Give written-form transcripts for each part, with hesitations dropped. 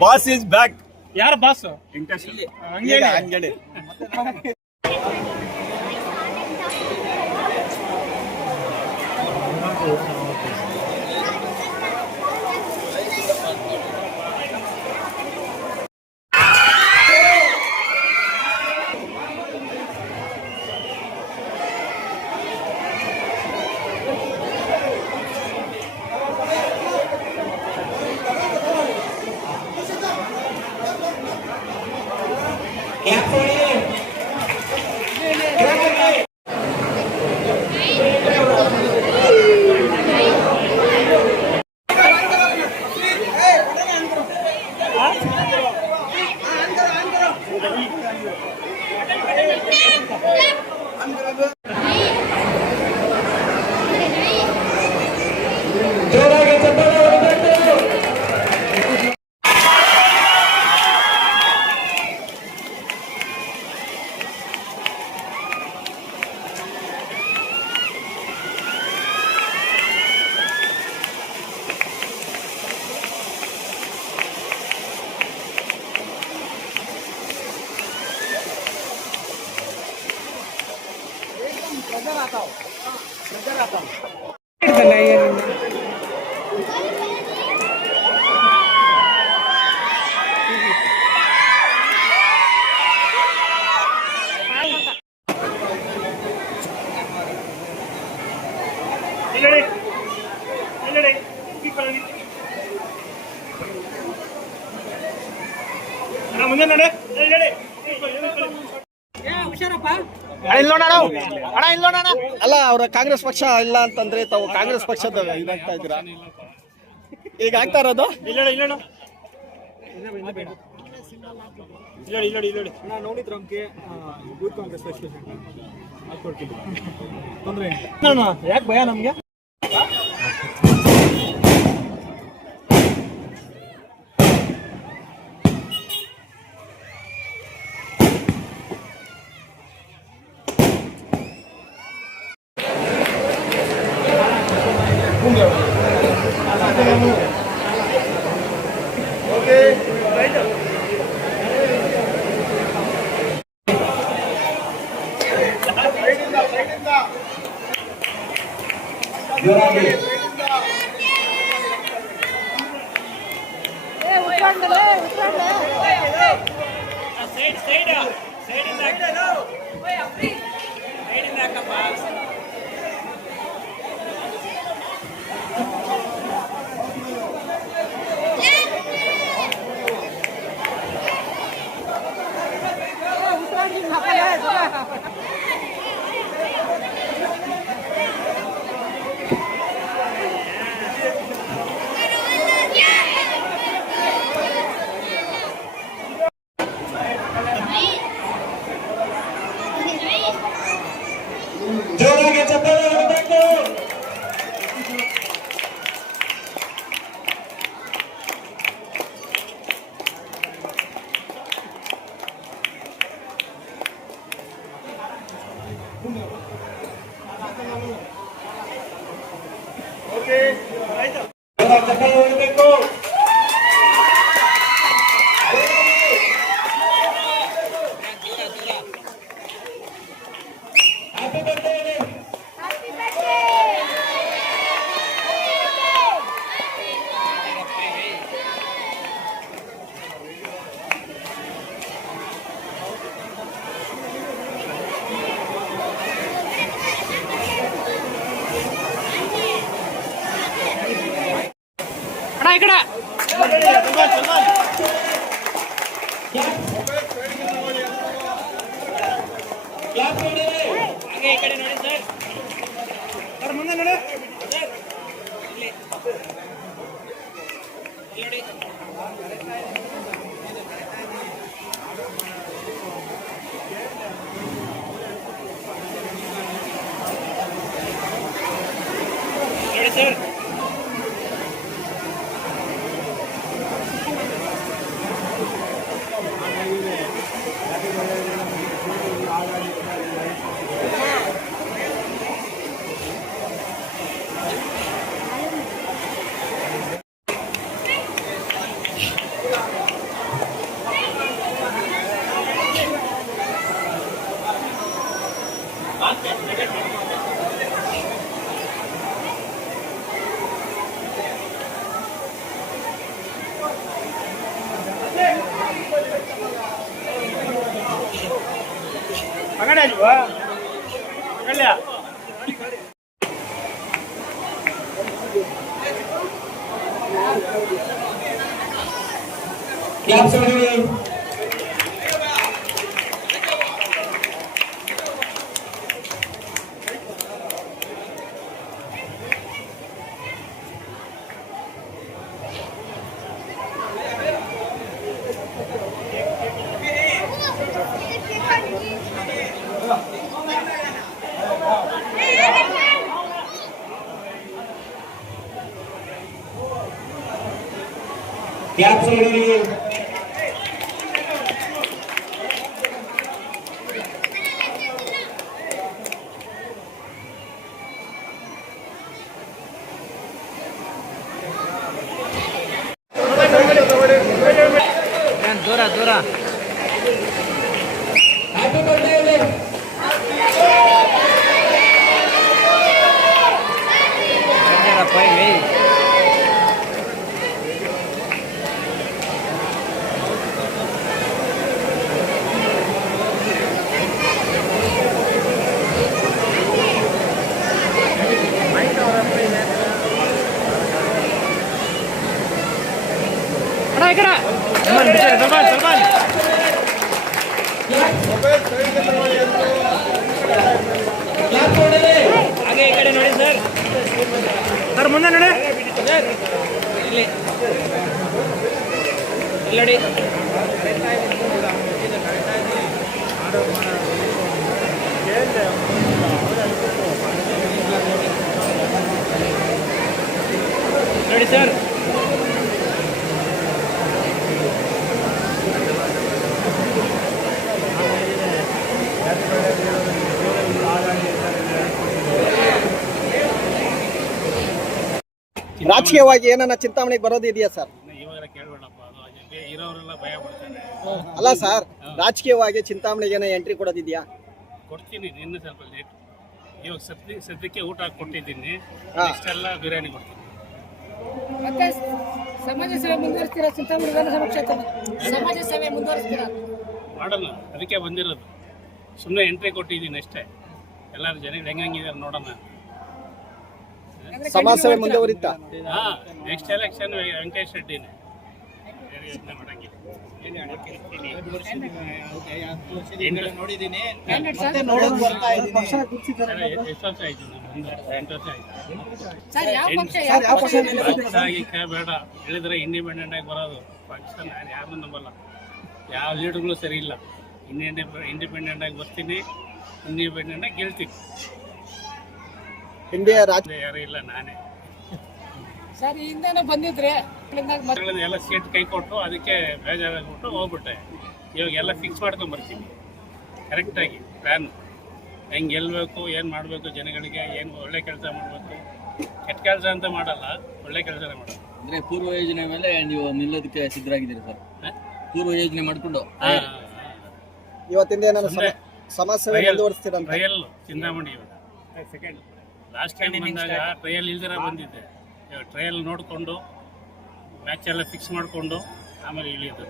Boss is back. ಯಾರ boss? ಅಂಗಡಿ. ಅಲ್ಲ, ಅವರ ಕಾಂಗ್ರೆಸ್ ಪಕ್ಷ ಇಲ್ಲ ಅಂತಂದ್ರೆ ತಾವು ಕಾಂಗ್ರೆಸ್ ಪಕ್ಷದ ಇದಾಗ್ತಾ ಇದ್ದೀರಾ? ಈಗ ಆಗ್ತಾ ಇರೋದು ಯಾಕೆ ಭಯ ನಮ್ಗೆ? ಮಗನೇ ಅಲ್ವಾ ಕಲ್ಯ ದೂರ ದೂರ ಹಾಗೆ ಈ ಕಡೆ ನೋಡಿ ಸರ್ ಸರ್ ಮುಂದೆ ನೋಡಿ ಸರ್ ಇಲ್ಲಿ ನೋಡಿ ನೋಡಿ ಸರ್ ರಾಜಕೀಯವಾಗಿ ಏನನ್ನ ಚಿಂತಾಮಣಿಗೆ ಬರೋದಿದೆಯಾ ಸರ್? ಇವಾಗ ಕೇಳಬೇಡಪ್ಪ, ಅದು ಇರೋರೆಲ್ಲ ಭಯ ಪಡ್ತಾರೆ. ಅಲ್ಲ ಸರ್, ರಾಜಕೀಯವಾಗಿ ಚಿಂತಾಮಣಿಗೆ ಏನೋ ಎಂಟ್ರಿ ಕೊಡೋದಿದೆಯಾ? ಕೊಡ್ತೀನಿ, ಇನ್ನು ಸ್ವಲ್ಪ ಲೇಟ್. ಇವಾಗ ಸದ್ಯಕ್ಕೆ ಊಟ ಕೊಟ್ಟಿದ್ದೀನಿ, ಹಾ. ಇಷ್ಟೆಲ್ಲ ಬಿರಿಯಾನಿ ಕೊಡ್ತೀನಿ. ಮತ್ತೆ ಸಮಾಜ ಸೇವೆ ಮುಂದುವರಿಸ್ತೀರಾ? ಚಿಂತಾಮಣಿ ವಿಧಾನಸಭಾ ಕ್ಷೇತ್ರ ಸಮಾಜ ಸೇವೆ ಮುಂದುವರಿಸ್ತೀರಾ? ಮಾಡೋಣ, ಅದಕ್ಕೆ ಬಂದಿರೋದು. ಸುಮ್ಮನೆ ಎಂಟ್ರಿ ಕೊಟ್ಟಿದ್ದೀನಿ ಅಷ್ಟೇ. ಎಲ್ಲರೂ ಜನಗಳು ಹೆಂಗಿದ್ದಾರೆ ನೋಡೋಣ. ಸಮಾಜ ಸೇವೆ ಮುಂದುವರಿತಾ? ಹಾ, ನೆಕ್ಸ್ಟ್ ಎಲೆಕ್ಷನ್ ವೆಂಕಟೇಶ್ ರೆಡ್ಡಿನೇ. ಬೇರೆ ಯೋಚನೆ ಮಾಡಂಗಿಲ್ಲ. ನೋಡಿದ್ದೀನಿ. ಎಷ್ಟು ವರ್ಷ ಆಯ್ತು? ನಾನು 8 ವರ್ಷ ಆಯ್ತು. ಸರ್, ಯಾವ ಪಕ್ಷ ಬೇಡ ಹೇಳಿದ್ರೆ ಇಂಡಿಪೆಂಡೆಂಟ್ ಆಗಿ ಬರೋದು ಪಕ್ಷ. ನಾನು ಯಾರನ್ನೂ ನಂಬಲ್ಲ, ಯಾವ ಲೀಡರ್ಗಳು ಸರಿ ಇಲ್ಲ. ಇಂಡಿಪೆಂಡೆಂಟ್ ಆಗಿ ಬರ್ತೀನಿ, ಇಂಡಿಪೆಂಡೆಂಟ್ ಆಗಿ ಗೆಲ್ತೀನಿ. ಇಂಡಿಯಾ ರಾಜ ಯಾರು ಇಲ್ಲ, ನಾನೇ. ಸರ್, ಈ ಹಿಂದೆನೂ ಬಂದಿದ್ರೆ ಎಲ್ಲ ಸೀಟ್ ಕೈ ಕೊಟ್ಟು ಅದಕ್ಕೆ ಬೇಜಾರಾಗ್ಬಿಟ್ಟು ಹೋಗ್ಬಿಟ್ಟೆ. ಇವಾಗ ಎಲ್ಲ ಫಿಕ್ಸ್ ಮಾಡ್ಕೊಂಡು ಬರ್ತೀನಿ ಕರೆಕ್ಟಾಗಿ ಪ್ಲ್ಯಾನ್. ಹೆಂಗೆ ಗೆಲ್ಲಬೇಕು, ಏನು ಮಾಡಬೇಕು, ಜನಗಳಿಗೆ ಏನು ಒಳ್ಳೆ ಕೆಲಸ ಮಾಡಬೇಕು. ಕೆಟ್ಟ ಕೆಲಸ ಅಂತ ಮಾಡಲ್ಲ, ಒಳ್ಳೆ ಕೆಲಸನೇ ಮಾಡೋದು. ಅಂದ್ರೆ ಪೂರ್ವ ಯೋಜನೆ ಮೇಲೆ ನೀವು ನಿಲ್ಲೋದಕ್ಕೆ ಸಿದ್ಧರಾಗಿದ್ದೀರಿ ಸರ್? ಪೂರ್ವ ಯೋಜನೆ ಮಾಡಿಕೊಂಡು ಇವತ್ತಿಂದ ಏನಾದ್ರು ಸಮಾಜ ಸೇವೆ ಮುಂದುವರಿಸ್ತೀರಾ? ಟ್ರಯಲ್ ಚಿಂತಾಮಣಿ ಇವಾಗ ಲಾಸ್ಟ್ ಟೈಮ್ ಬಂದಾಗ ಟ್ರಯಲ್ ಇಲ್ದಿರ ಬಂದಿದ್ದೆ. ಇವಾಗ ಟ್ರಯಲ್ ನೋಡಿಕೊಂಡು ಮ್ಯಾಚ್ ಎಲ್ಲ ಫಿಕ್ಸ್ ಮಾಡಿಕೊಂಡು ಆಮೇಲೆ ಇಳಿಯೋದು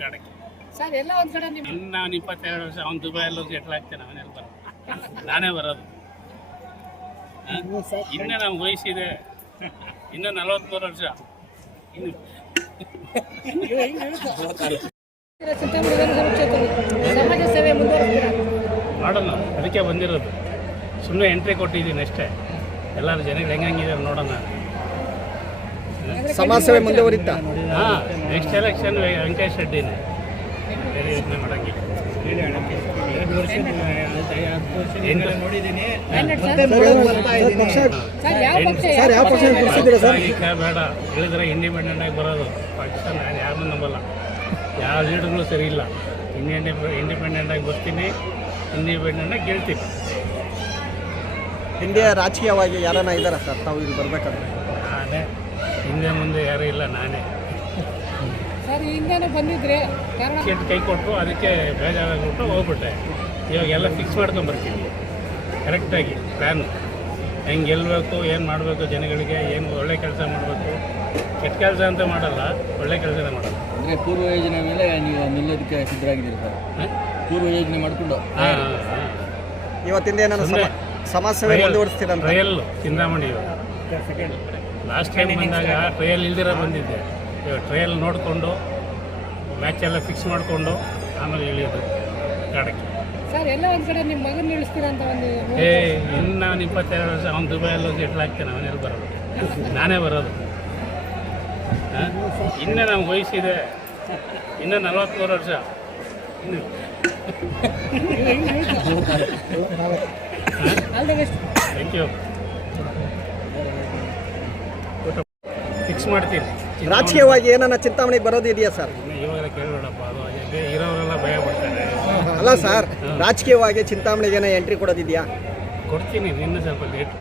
ಗಾಡಕ್ಕೆ. ಸರ್, ಎಲ್ಲ ಒಂದ್ ಕಡೆ ನಿಮ್ ಇನ್ನು ನಾನು 22 ವರ್ಷ ಅವ್ನು ದುಬೈಯಲ್ಲೂ ಸೆಟ್ಲ್ ಆಗ್ತೇನೆ. ಅವನೆಲ್ಲ ಬರೋದು, ನಾನೇ ಬರೋದು. ಇನ್ನೇ ನಮ್ಗೆ ವಯಸ್ಸಿದೆ, ಇನ್ನೂ 43 ವರ್ಷ. ಇನ್ನು ಚಿಂತಾಮಣಿ ವಿಧಾನಸಭಾ ಕ್ಷೇತ್ರ ಸಮಾಜ ಸೇವೆ ಮುಂದುವರಿಸ್ತೀರಾ? ಮಾಡೋಣ, ಅದಕ್ಕೆ ಬಂದಿರೋದು. ಸುಮ್ಮನೆ ಎಂಟ್ರಿ ಕೊಟ್ಟಿದ್ದೀನಿ ಅಷ್ಟೇ. ಎಲ್ಲರೂ ಜನಗಳು ಹೆಂಗಿದ್ದಾರೆ ನೋಡೋಣ. ಸಮಾಜ ಸೇವೆ ಮುಂದುವರಿತಾ? ಹಾಂ, ನೆಕ್ಸ್ಟ್ ಎಲೆಕ್ಷನ್ ವೆಂಕಟೇಶ್ ರೆಡ್ಡಿನೇ. ಬೇರೆ ಯೋಚನೆ ಮಾಡಂಗಿಲ್ಲ. ನೋಡಿದ್ದೀನಿ. ಸರ್, ಯಾವ ಪಕ್ಷ ಬೇಡ ಹೇಳಿದ್ರೆ ಇಂಡಿಪೆಂಡೆಂಟ್ ಆಗಿ ಬರೋದು ಪಕ್ಷ. ನಾನು ಯಾರನ್ನೂ ನಂಬಲ್ಲ, ಯಾವ ಲೀಡರ್ಗಳು ಸರಿ ಇಲ್ಲ. ಇಂಡಿಪೆಂಡೆಂಟ್ ಆಗಿ ಬರ್ತೀನಿ, ಇಂಡಿಪೆಂಡೆಂಟ್ ಆಗಿ ಗೆಲ್ತೀನಿ. ಇಂಡಿಯಾ ರಾಜಕೀಯವಾಗಿ ಯಾರನ್ನ ಇದ್ದಾರಾ ಸರ್ ತಾವು ಇಲ್ಲಿ ಬರ್ಬೇಕಾದ್ರೆ? ನಾನೇ, ಹಿಂದೆ ಮುಂದೆ ಯಾರೂ ಇಲ್ಲ, ನಾನೇ. ಸರ್, ಈ ಹಿಂದೆನೂ ಬಂದಿದ್ರೆ ಕಾರಣ ಸೀಟ್ ಕೈ ಕೊಟ್ಟು ಅದಕ್ಕೆ ಬೇಜಾರಾಗ್ಬಿಟ್ಟು ಹೋಗ್ಬಿಟ್ಟೆ. ಇವಾಗ ಎಲ್ಲ ಫಿಕ್ಸ್ ಮಾಡ್ಕೊಂಡು ಬರ್ತೀನಿ ಕರೆಕ್ಟಾಗಿ ಪ್ಲ್ಯಾನು ಹೆಂಗೆ ಗೆಲ್ಲಬೇಕು, ಏನು ಮಾಡಬೇಕು, ಜನಗಳಿಗೆ ಏನು ಒಳ್ಳೆ ಕೆಲಸ ಮಾಡಬೇಕು. ಕೆಟ್ಟ ಕೆಲಸ ಅಂತ ಮಾಡಲ್ಲ, ಒಳ್ಳೆ ಕೆಲಸನೇ ಮಾಡಲ್ಲ. ಅಂದರೆ ಪೂರ್ವ ಯೋಜನೆ ಮೇಲೆ ನೀವು ನಿಲ್ಲೋದಕ್ಕೆ ಸಿದ್ಧರಾಗಿದ್ದೀರಿ ಸರ್? ಪೂರ್ವ ಯೋಜನೆ ಮಾಡಿಕೊಂಡು ಇವತ್ತಿಂದ ಏನಾದ್ರು ಸಮಾಜ ಸೇವೆ ಮುಂದುವರಿಸ್ತೀರಂತ? ಟ್ರಯಲ್ ಚಿಂತಾಮಣಿ ಲಾಸ್ಟ್ ಟೈಮ್ ಬಂದಾಗ ಟ್ರಯಲ್ ಇಲ್ದಿರ ಬಂದಿದ್ದೆ. ಇವಾಗ ಟ್ರಯಲ್ ನೋಡಿಕೊಂಡು ಮ್ಯಾಚ್ ಎಲ್ಲ ಫಿಕ್ಸ್ ಮಾಡಿಕೊಂಡು ಆಮೇಲೆ ಇಳಿಯೋದು ಗಾಡಕ್ಕೆ. ಸರ್ ಎಲ್ಲ ಒಂದ್ ಕಡೆ ನಿಮ್ಮ ಮಗನ ನಿಲ್ಲಿಸ್ತೀರಾ ಅಂತ ಒಂದು ಇನ್ನು ನಾನು 22 ವರ್ಷ ಅವ್ನು ದುಬೈಯಲ್ಲಿ ಸೆಟ್ಲ್ ಆಗ್ತೇನೆ, ಅವನೆಲ್ಲಿ ಬರೋದು, ನಾನೇ ಬರೋದು. ಇನ್ನೂ ನಮ್ಗೆ ವಯಸ್ಸಿದೆ, ಇನ್ನೂ 43 ವರ್ಷ. ಇನ್ನು all the best. Thank you. Fix ಮಾಡ್ತೀನಿ. ರಾಜಕೀಯವಾಗಿ ಏನನ್ನ ಚಿಂತಾಮಣಿಗೆ ಬರೋದು ಇದೆಯಾ ಸರ್? ಇವಾಗೆಲ್ಲ ಕೇಳಬೇಡಪ್ಪ, ಅದು ಇರೋರೆಲ್ಲ ಭಯ ಪಡ್ತಾರೆ. ಅಲ್ಲ ಸರ್, ರಾಜಕೀಯವಾಗಿ ಚಿಂತಾಮಣಿಗೆ ಏನೋ ಎಂಟ್ರಿ ಕೊಡೋದಿದೆಯಾ? ಕೊಡ್ತೀನಿ, ಇನ್ನೂ ಸ್ವಲ್ಪ ಲೇಟ್.